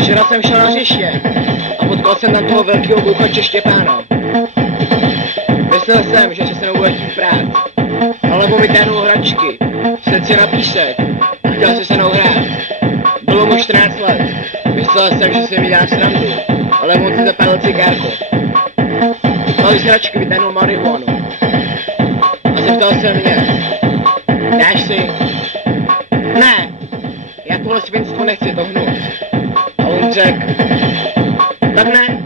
Včera jsem šel na hřiště a potkal jsem tam toho velkého bouchače Štěpána. Myslel jsem, že se mnou bude chtít prát, ale mu vytáhnul hračky, sedl si na písek a chtěl si se mnou hrát. Bylo mu 14 let, myslel jsem, že si mi dělá srandu, ale on si zapálil cigárko. Vzal z hračky, vytáhnul marihuanu a zeptal se mě, dáš si? Ne, já tohle svinstvo nechci tohnout. A on řekl, tak ne.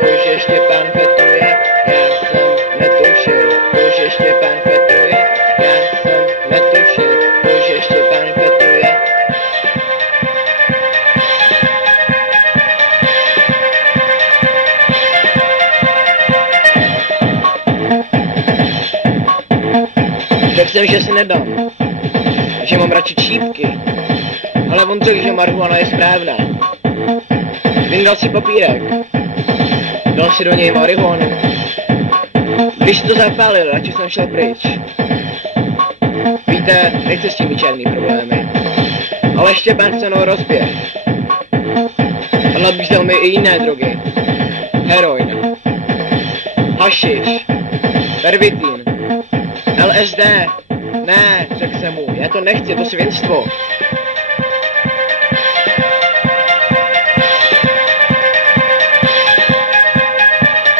To, že Štěpán fetuje, já jsem netušil. To, že Štěpán fetuje, já jsem netušil. To, že Štěpán fetuje. Řekl jsem, že si nedám, že mám radši čípky, ale on řekl, že marihuana je správná. Vyndal si papírek, dal si do něj marihuanu. Když to zapálil, radši jsem šel pryč. Víte, nechci s tím mít žádný problémy, ale Štěpán se mnou rozběh a nabízel mi i jiné drogy. Heroin, hašiš, pervitin, LSD. Ne, řekl jsem mu, já to nechci, to svinstvo.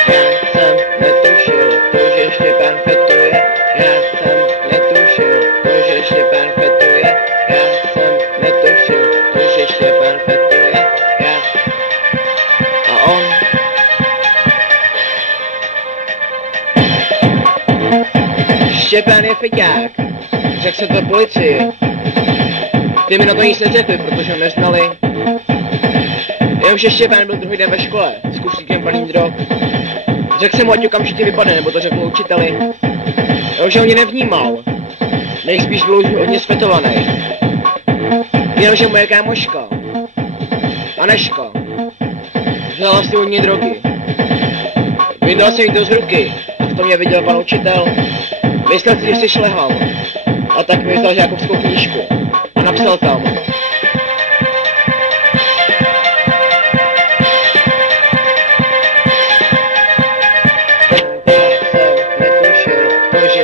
Já jsem netušil, to, že Štěpán fetuje. Já jsem netušil, to, že Štěpán fetuje. Já jsem netušil, to, že Štěpán fetuje. A on Štěpán je feťák, řekl jsem to policii. Ty mi na to nic neřekli, protože ho neznali. Jenomže Štěpán byl druhý den ve škole s kufříkem plný drog. Řekl jsem mu, ať okamžitě vypadne, nebo to řekl učiteli. Jenomže ho mě nevnímal. Nejspíš byl už hodně svetovaný. Jenomže moje kámoška, Aneška, vzala si hodně drogy. Vydal jsem jí to z ruky a v tom mě viděl pan učitel. Myslel si, že jsi šlehal. A tak mi vzal žákovskou knížku a napsal tam.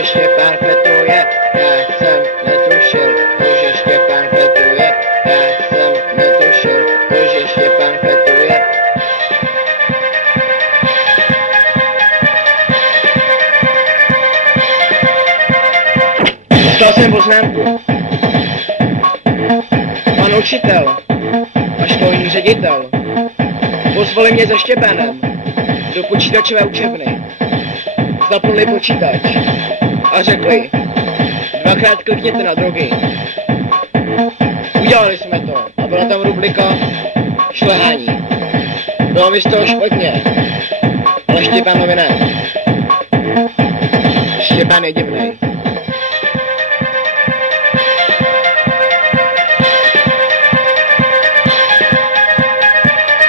Štěpán fetuje, já jsem netušil, to, že Štěpán fetuje, já jsem netušil, to, že Štěpán fetuje. Dostal jsem poznámku. Pan učitel a školní ředitel pozvali mě se Štěpánem do počítačové učebny. Zapnuli počítač a řekli, dvakrát klikněte na drogy. Udělali jsme to a byla tam rubrika šlehání. Bylo mi z toho špatně, ale Štěpánovi ne. Štěpán je divnej.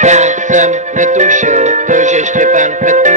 Já jsem netušil, to, že Štěpán fetuje.